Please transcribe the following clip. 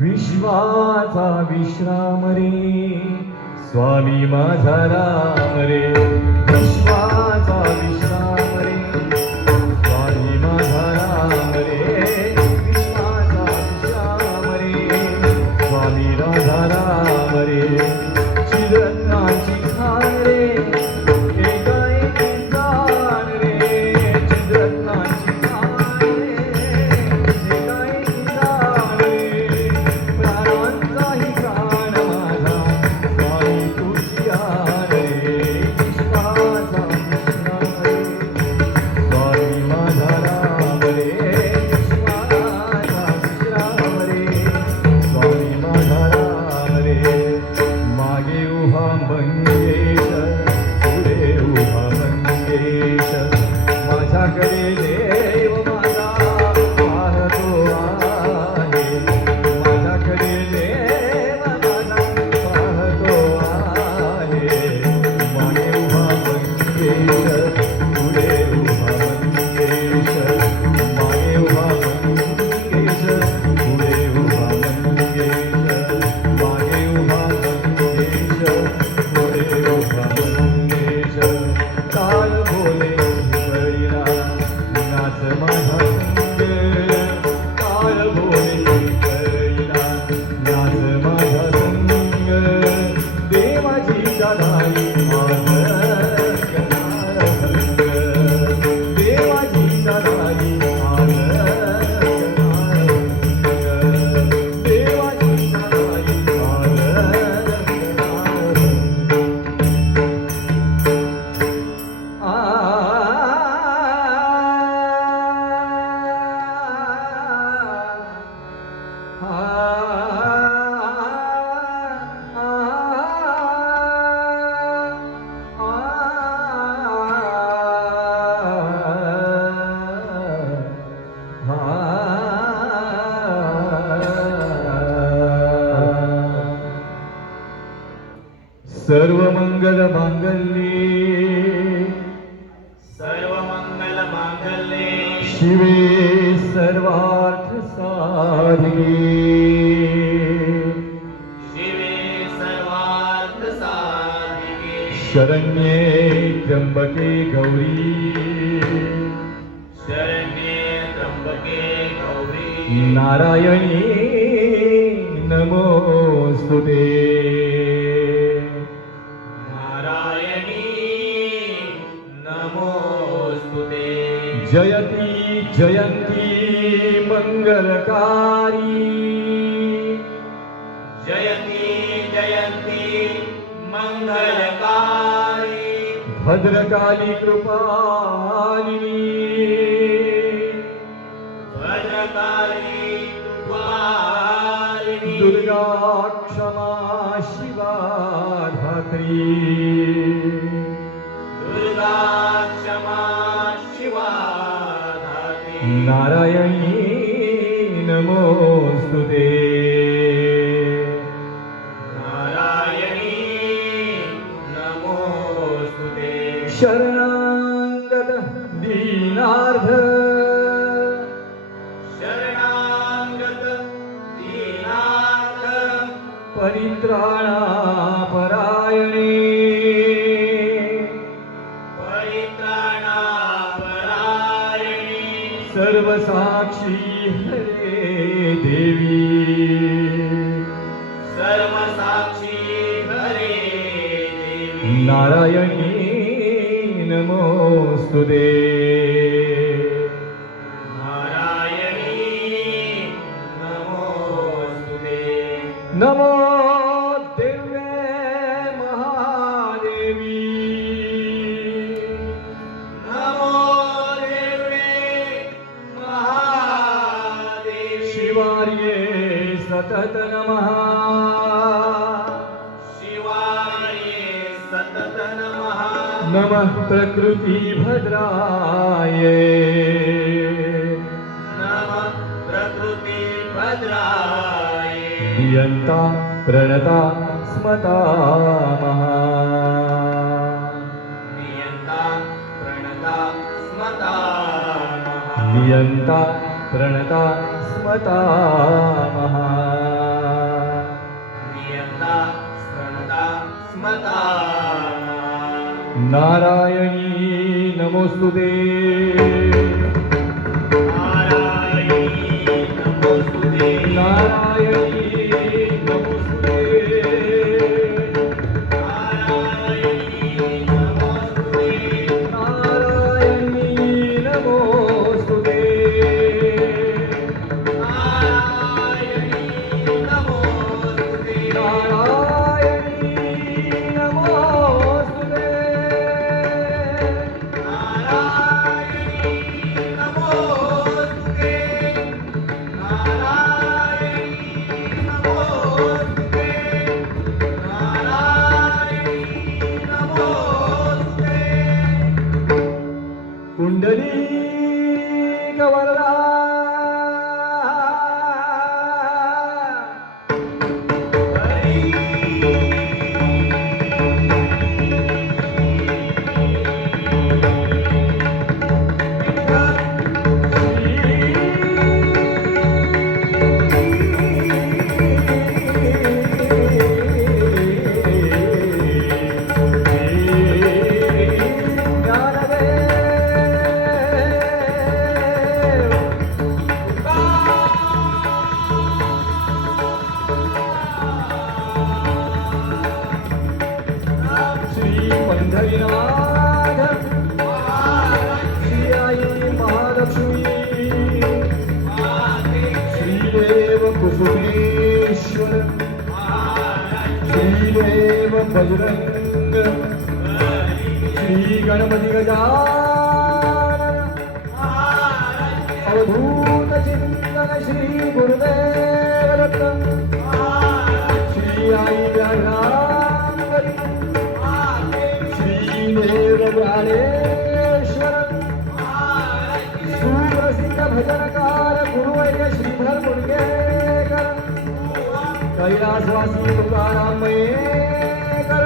विश्वाचा विश्राम रे स्वामी माझा राम रे, विश्वाचा विश्राम रे स्वामी माझा राम रे, विश्वाचा विश्राम रे स्वामी माझा राम रे, चिरत्नाची खान रे सर्व मंगल मांगल्ये शिवे सर्वार्थ साधिके शरण्ये त्र्यंबके गौरी नारायणी नमोस्तुते। जयती जयंती मंगलकारी जयती जयंती मंगलकारी भद्रकाली कृपालिनी भद्रकाली कृपालिनी दुर्गा क्षमा शिवा धात्री दुर्गा क्षमा शिवा धात्री नारायणी नमोस्तुते नारायणी नमोस्तुते शरणागत दीनार्थ शरणागत दीनार्थ परित्राणापरायणे परित्राणापरायणे सर्वसाक्षी हरे देवी सर्वसाक्षी हरे देवी नारायणी नमोस्तुते नारायणी नमोस्तुते नमो दिव्ये महादेवी नमो देवे महादेवी शिवार्ये सतत नमः शिवाय सतत नमः नमः प्रकृति भद्राये नमः प्रकृति भद्राय नियन्ता प्रणता स्मता महा नियन्ता प्रणता स्मता नियन्ता प्रणता स्मता महा नियन्ता प्रणता स्मता नारायणी नमोस्तुते नारायणी नमोस्तुते नारायणी नमोस्तुते नारायणी नमोस्तुते नारायणी नमोस्तुते नारायणी नमोस्तुते नारायणी नमोस्तुते नारायणी नमोस्तुते नारायणी नमोस्तुते नारायणी नमोस्तुते कुंडलीक वरदा श्री पंढरीनाथ श्री आई महालक्ष्मी श्रीदेव कुसुमेश्वर श्रीदेव बजरंग श्री गणपती गजानन अवधूत चिंतन श्री गुरुदेव दत्त श्री आई व्याघ्रांबरी श्रीदेव ज्ञानेश्वर सुप्रसिद्ध भजनकार गुरुवर्य श्रीधर मुरगेकर कैलासवासी तुकाराम मयेकर